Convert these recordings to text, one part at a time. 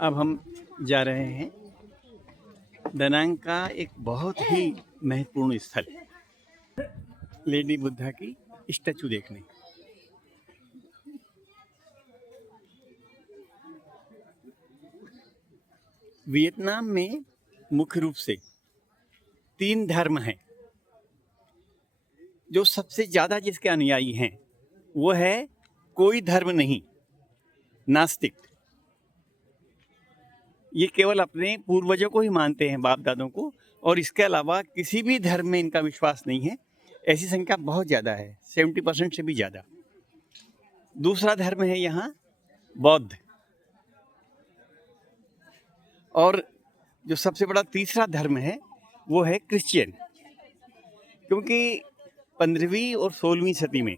अब हम जा रहे हैं दानांग का एक बहुत ही महत्वपूर्ण स्थल, लेडी बुद्धा की स्टैचू देखने। वियतनाम में मुख्य रूप से 3 धर्म हैं। जो सबसे ज़्यादा जिसके अनुयायी हैं वो है कोई धर्म नहीं, नास्तिक। ये केवल अपने पूर्वजों को ही मानते हैं, बाप दादों को, और इसके अलावा किसी भी धर्म में इनका विश्वास नहीं है। ऐसी संख्या बहुत ज़्यादा है, 70% से भी ज़्यादा। दूसरा धर्म है यहाँ बौद्ध, और जो सबसे बड़ा तीसरा धर्म है वो है क्रिश्चियन। क्योंकि 15वीं और 16वीं सदी में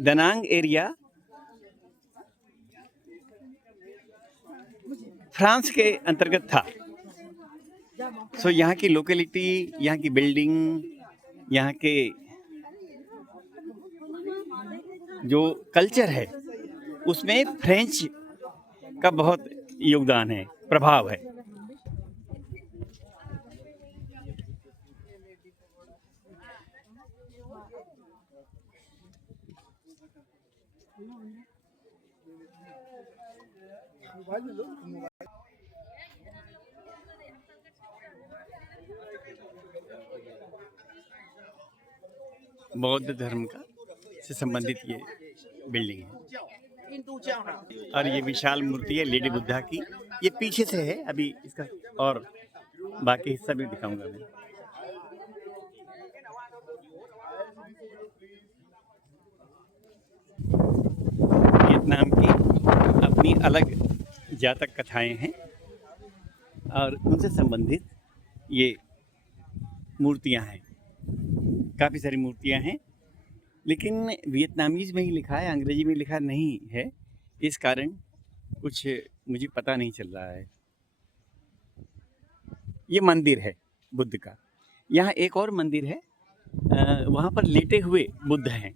दानांग एरिया फ्रांस के अंतर्गत था। सो यहाँ की लोकेलिटी, यहाँ की बिल्डिंग, यहाँ के जो कल्चर है उसमें फ्रेंच का बहुत योगदान है, प्रभाव है। बौद्ध धर्म का से संबंधित ये बिल्डिंग है, और ये विशाल मूर्ति है लेडी बुद्धा की। ये पीछे से है, अभी इसका और बाकी हिस्सा भी दिखाऊंगा मैं। वियतनाम की अपनी अलग जातक कथाएं हैं और उनसे संबंधित ये मूर्तियां हैं। काफ़ी सारी मूर्तियां हैं, लेकिन वियतनामीज़ में ही लिखा है, अंग्रेजी में लिखा नहीं है। इस कारण कुछ मुझे पता नहीं चल रहा है। ये मंदिर है बुद्ध का। यहाँ एक और मंदिर है, वहाँ पर लेटे हुए बुद्ध हैं।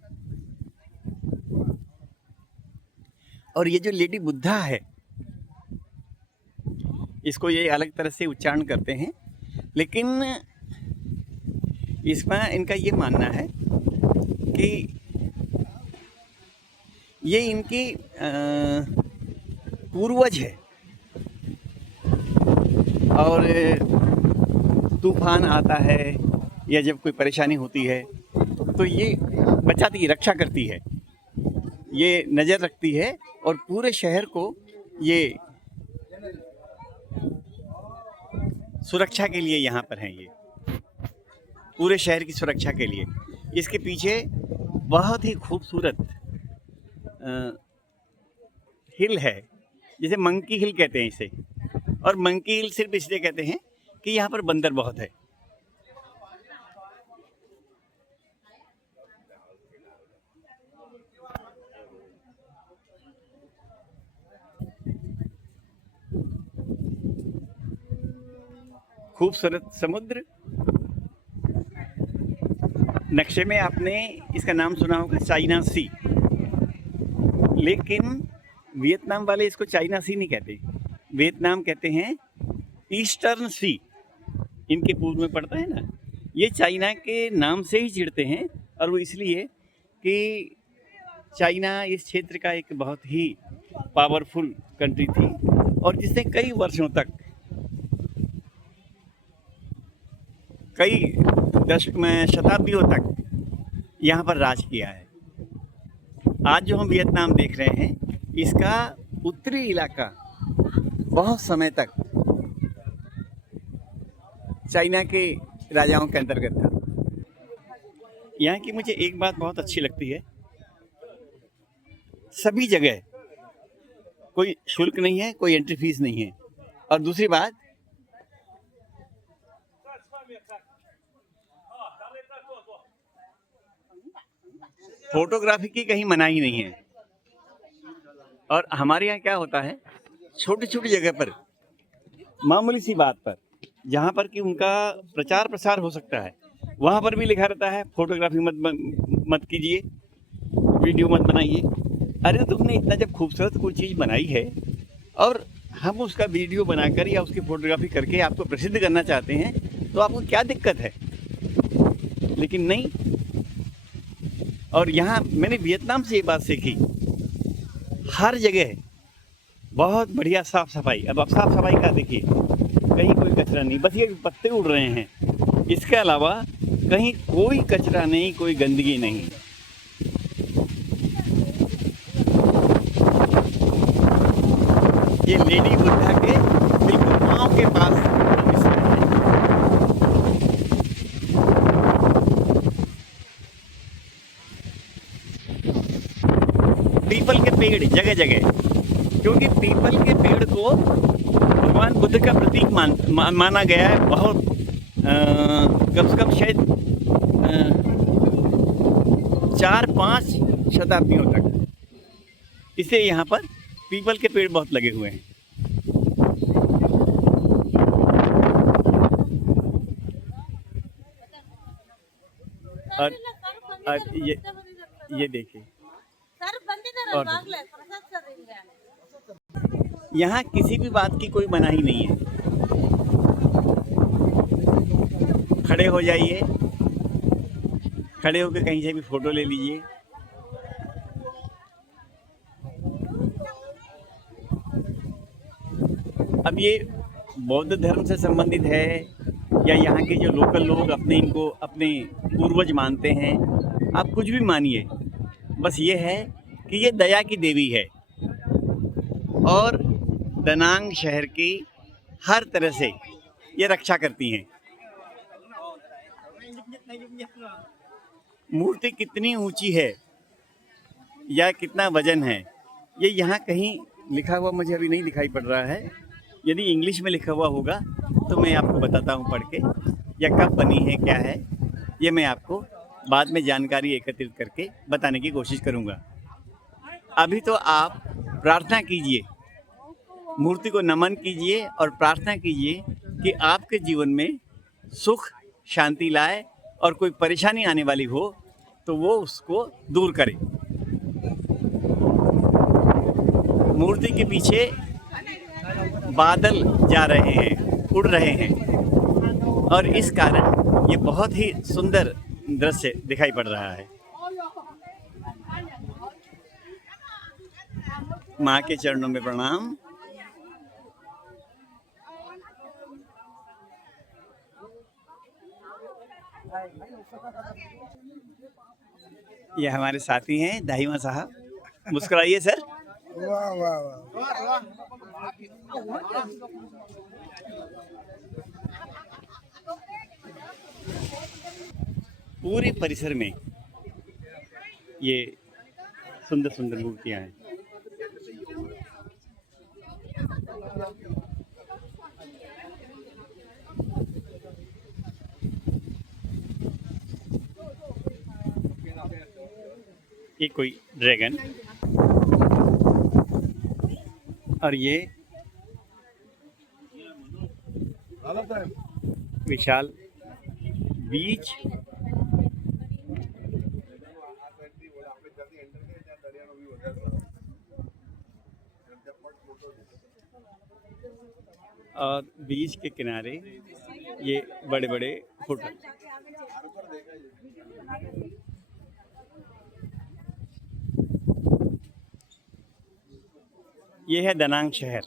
और ये जो लेडी बुद्धा है, इसको ये अलग तरह से उच्चारण करते हैं, लेकिन इसमें इनका ये मानना है कि ये इनकी पूर्वज है, और तूफान आता है या जब कोई परेशानी होती है तो ये बचाती है, रक्षा करती है, ये नज़र रखती है, और पूरे शहर को ये सुरक्षा के लिए यहाँ पर हैं। ये पूरे शहर की सुरक्षा के लिए। इसके पीछे बहुत ही खूबसूरत हिल है, जिसे मंकी हिल कहते हैं इसे। और मंकी हिल सिर्फ इसलिए कहते हैं कि यहाँ पर बंदर बहुत है। खूबसूरत समुद्र। नक्शे में आपने इसका नाम सुना होगा, चाइना सी, लेकिन वियतनाम वाले इसको चाइना सी नहीं कहते। वियतनाम कहते हैं ईस्टर्न सी। इनके पूर्व में पड़ता है ना, ये चाइना के नाम से ही चिढ़ते हैं, और वो इसलिए कि चाइना इस क्षेत्र का एक बहुत ही पावरफुल कंट्री थी, और जिसने कई वर्षों तक, कई दशक में, शताब्दियों तक यहाँ पर राज किया है। आज जो हम वियतनाम देख रहे हैं, इसका उत्तरी इलाका बहुत समय तक चाइना के राजाओं के अंतर्गत था। यहाँ की मुझे एक बात बहुत अच्छी लगती है, सभी जगह कोई शुल्क नहीं है, कोई एंट्री फीस नहीं है। और दूसरी बात, फोटोग्राफी की कहीं मनाही नहीं है। और हमारे यहाँ क्या होता है, छोटी छोटी जगह पर, मामूली सी बात पर, जहाँ पर कि उनका प्रचार प्रसार हो सकता है, वहाँ पर भी लिखा रहता है फोटोग्राफी मत कीजिए, वीडियो मत बनाइए। अरे तुमने इतना जब खूबसूरत कोई चीज़ बनाई है, और हम उसका वीडियो बनाकर या उसकी फोटोग्राफी करके आपको प्रसिद्ध करना चाहते हैं तो आपको क्या दिक्कत है, लेकिन नहीं। और यहाँ मैंने वियतनाम से ये बात सीखी, हर जगह बहुत बढ़िया साफ सफाई। अब आप साफ सफाई का देखिए, कहीं कोई कचरा नहीं, बस ये पत्ते उड़ रहे हैं, इसके अलावा कहीं कोई कचरा नहीं, कोई गंदगी नहीं। ये लेडी बुद्धा के बिल्कुल पाँव के पास स्थित है। पीपल के पेड़ जगह जगह, क्योंकि पीपल के पेड़ को भगवान बुद्ध का प्रतीक माना गया है। बहुत कम से कम शायद 4-5 शताब्दियों तक इसे यहाँ पर पीपल के पेड़ बहुत लगे हुए हैं। और ये देखिए, और यहाँ किसी भी बात की कोई मनाही नहीं है। खड़े हो जाइए, खड़े होकर कहीं से भी फोटो ले लीजिए। अब ये बौद्ध धर्म से संबंधित है या यहाँ के जो लोकल लोग इनको अपने पूर्वज मानते हैं, आप कुछ भी मानिए, बस ये है कि ये दया की देवी है और दनांग शहर की हर तरह से ये रक्षा करती हैं। मूर्ति कितनी ऊंची है या कितना वजन है, ये यहाँ कहीं लिखा हुआ मुझे अभी नहीं दिखाई पड़ रहा है। यदि इंग्लिश में लिखा हुआ होगा तो मैं आपको बताता हूँ पढ़ के, या कब बनी है, क्या है, ये मैं आपको बाद में जानकारी एकत्रित करके बताने की कोशिश करूँगा। अभी तो आप प्रार्थना कीजिए, मूर्ति को नमन कीजिए और प्रार्थना कीजिए कि आपके जीवन में सुख शांति लाए और कोई परेशानी आने वाली हो तो वो उसको दूर करे। मूर्ति के पीछे बादल जा रहे हैं, उड़ रहे हैं, और इस कारण ये बहुत ही सुंदर दृश्य दिखाई पड़ रहा है। माँ के चरणों में प्रणाम। ये हमारे साथी हैं दाहिमा साहब, मुस्कुराइए सर। वाह वाह वाह। पूरे परिसर में ये सुंदर सुंदर मूर्तियां हैं। ये कोई ड्रैगन, और ये विशाल बीच। और बीच के किनारे ये बड़े बड़े होटल। ये है दनांग शहर,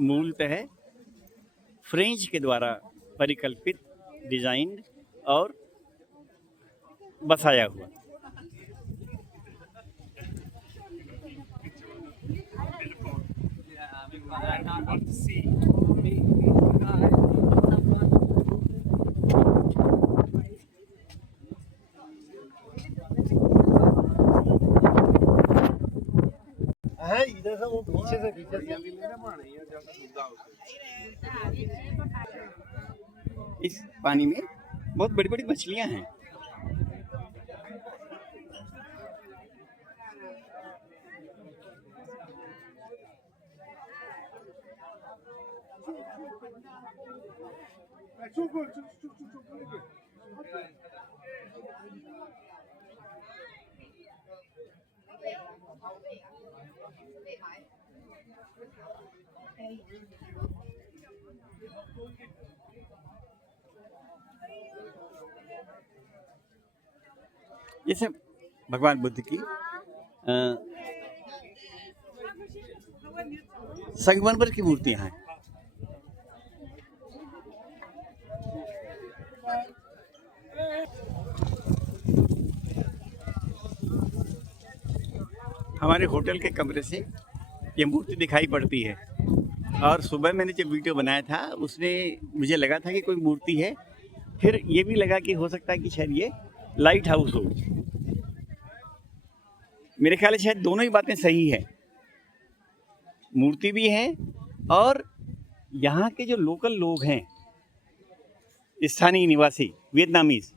मूलतः फ्रेंच के द्वारा परिकल्पित, डिजाइन और बसाया हुआ। इधर से वो पीछे से इस पानी में बहुत बड़ी बड़ी मछलियां हैं। जैसे भगवान बुद्ध की संगमरमर की मूर्तियां हैं। हमारे होटल के कमरे से ये मूर्ति दिखाई पड़ती है और सुबह मैंने जब वीडियो बनाया था उसमें मुझे लगा था कि कोई मूर्ति है, फिर ये भी लगा कि हो सकता है कि शायद ये लाइट हाउस हो। मेरे ख्याल से शायद दोनों ही बातें सही है, मूर्ति भी है और यहाँ के जो लोकल लोग हैं, स्थानीय निवासी वियतनामीज,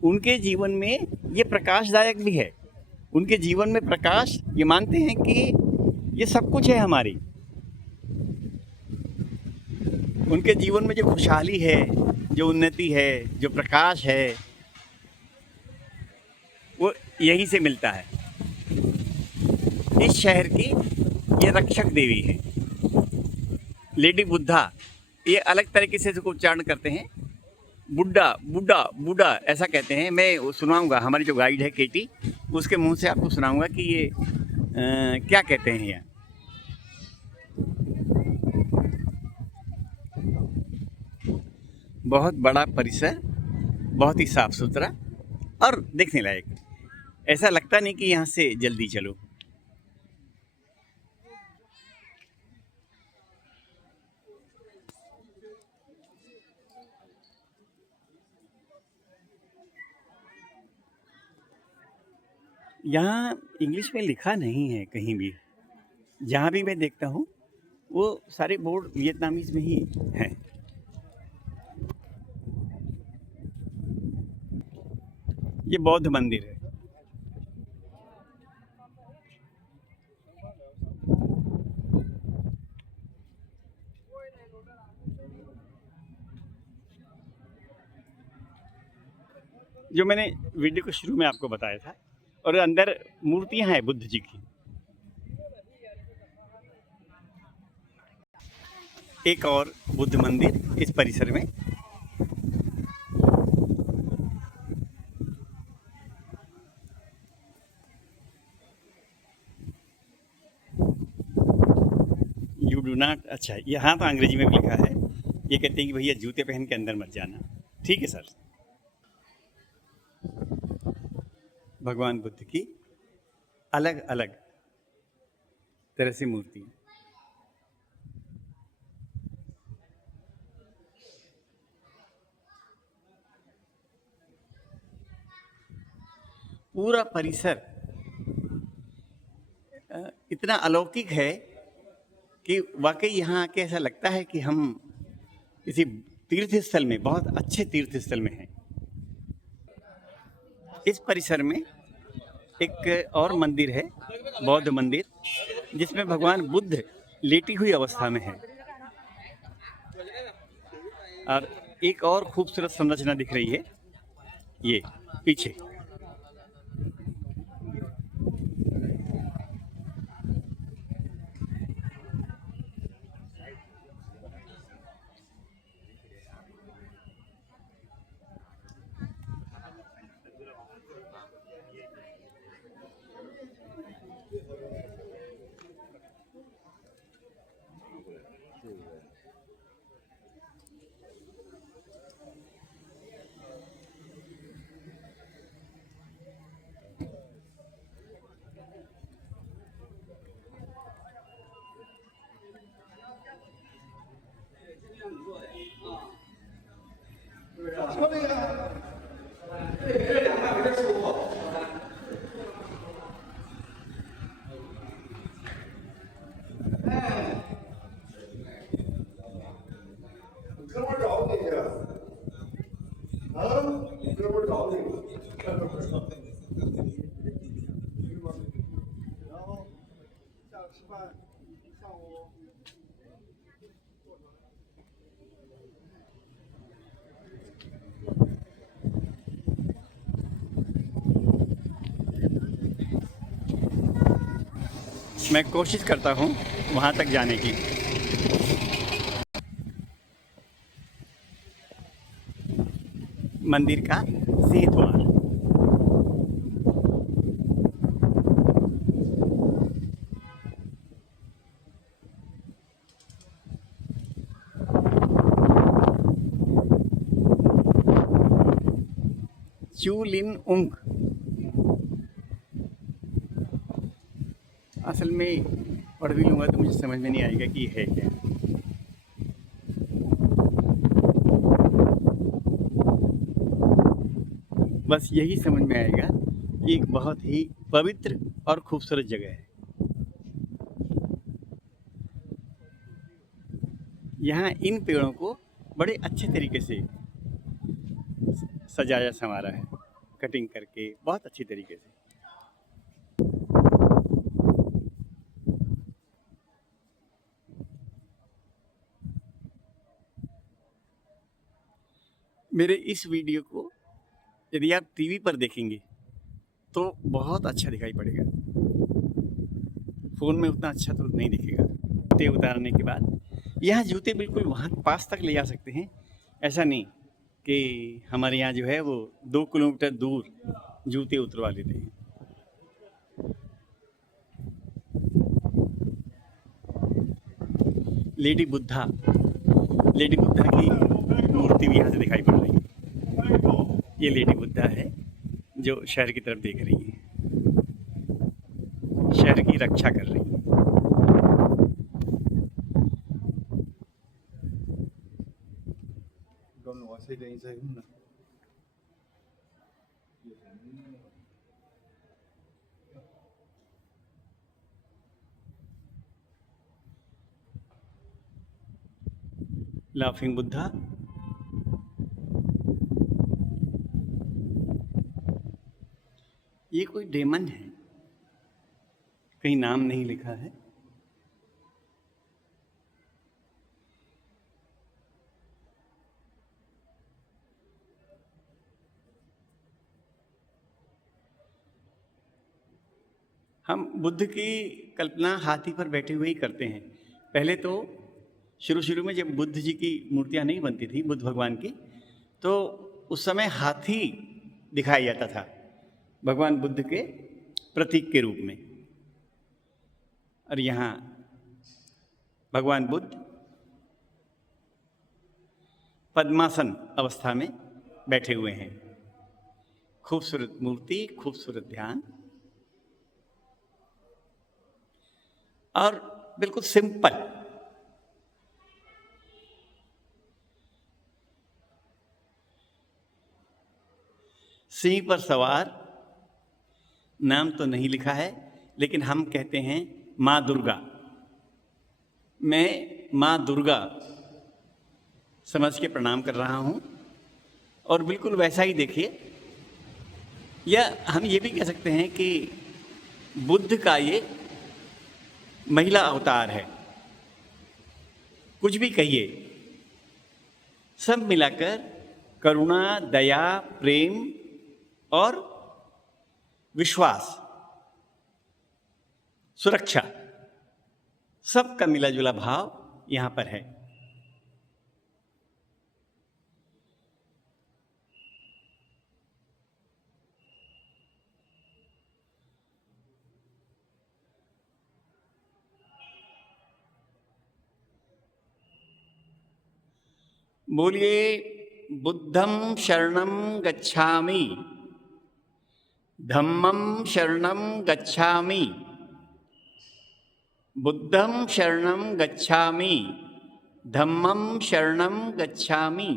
उनके जीवन में ये प्रकाशदायक भी है। उनके जीवन में प्रकाश, ये मानते हैं कि ये सब कुछ है हमारी। उनके जीवन में जो खुशहाली है, जो उन्नति है, जो प्रकाश है, वो यहीं से मिलता है। इस शहर की ये रक्षक देवी है, लेडी बुद्धा। ये अलग तरीके से इसको उच्चारण करते हैं, बुड्ढा बुड्ढा बुड्ढा ऐसा कहते हैं। मैं सुनाऊंगा, हमारी जो गाइड है केटी, उसके मुंह से आपको सुनाऊंगा कि ये क्या कहते हैं यहाँ। बहुत बड़ा परिसर, बहुत ही साफ सुथरा और देखने लायक। ऐसा लगता नहीं कि यहाँ से जल्दी चलो। यहाँ इंग्लिश में लिखा नहीं है कहीं भी, जहाँ भी मैं देखता हूँ वो सारे बोर्ड वियतनामीज में ही हैं। ये बौद्ध मंदिर है। जो मैंने वीडियो के शुरू में आपको बताया था, और अंदर मूर्तियां हैं बुद्ध जी की। एक और बुद्ध मंदिर इस परिसर में। यू डू नॉट, अच्छा यहाँ तो अंग्रेजी में भी लिखा है। ये कहते हैं कि भैया जूते पहन के अंदर मत जाना। ठीक है सर। भगवान बुद्ध की अलग अलग तरह से मूर्ति। पूरा परिसर इतना अलौकिक है कि वाकई यहाँ आके ऐसा लगता है कि हम किसी तीर्थ स्थल में, बहुत अच्छे तीर्थ स्थल में हैं। इस परिसर में एक और मंदिर है, बौद्ध मंदिर, जिसमें भगवान बुद्ध लेटी हुई अवस्था में है। और एक और खूबसूरत संरचना दिख रही है ये पीछे। मैं कोशिश करता हूँ वहाँ तक जाने की। मंदिर का सिंह द्वार। चू लिन उंग। असल में पढ़ भी लूँगा तो मुझे समझ में नहीं आएगा कि ये है क्या। बस यही समझ में आएगा कि एक बहुत ही पवित्र और खूबसूरत जगह है। यहाँ इन पेड़ों को बड़े अच्छे तरीके से सजाया संवारा है, कटिंग करके बहुत अच्छी तरीके से। मेरे इस वीडियो को यदि आप टीवी पर देखेंगे तो बहुत अच्छा दिखाई पड़ेगा, फ़ोन में उतना अच्छा तो नहीं दिखेगा। जूते उतारने के बाद यहाँ जूते बिल्कुल वहाँ पास तक ले जा सकते हैं। ऐसा नहीं कि हमारे यहाँ जो है वो 2 किलोमीटर दूर जूते उतरवा लेते हैं। लेडी बुद्धा की मूर्ति भी यहाँ से दिखाई पड़ रही है। ये लेडी बुद्धा है जो शहर की तरफ देख रही है, शहर की रक्षा कर रही है। लाफिंग बुद्धा, ये कोई डेमन है, कहीं नाम नहीं लिखा है। हम बुद्ध की कल्पना हाथी पर बैठे हुए ही करते हैं। पहले तो शुरू में जब बुद्ध जी की मूर्तियां नहीं बनती थी, बुद्ध भगवान की, तो उस समय हाथी दिखाया जाता था भगवान बुद्ध के प्रतीक के रूप में। और यहाँ भगवान बुद्ध पद्मासन अवस्था में बैठे हुए हैं। खूबसूरत मूर्ति, खूबसूरत ध्यान और बिल्कुल सिंपल। सिंह पर सवार, नाम तो नहीं लिखा है लेकिन हम कहते हैं माँ दुर्गा। मैं माँ दुर्गा समझ के प्रणाम कर रहा हूँ। और बिल्कुल वैसा ही देखिए, या हम ये भी कह सकते हैं कि बुद्ध का ये महिला अवतार है। कुछ भी कहिए, सब मिलाकर करुणा, दया, प्रेम और विश्वास, सुरक्षा, सबका मिला जुला भाव यहाँ पर है। बोलिए बुद्धं शरणं गच्छामि, धम्मं शरणं गच्छामि, बुद्धं शरणं गच्छामि, धम्मं शरणं गच्छामि।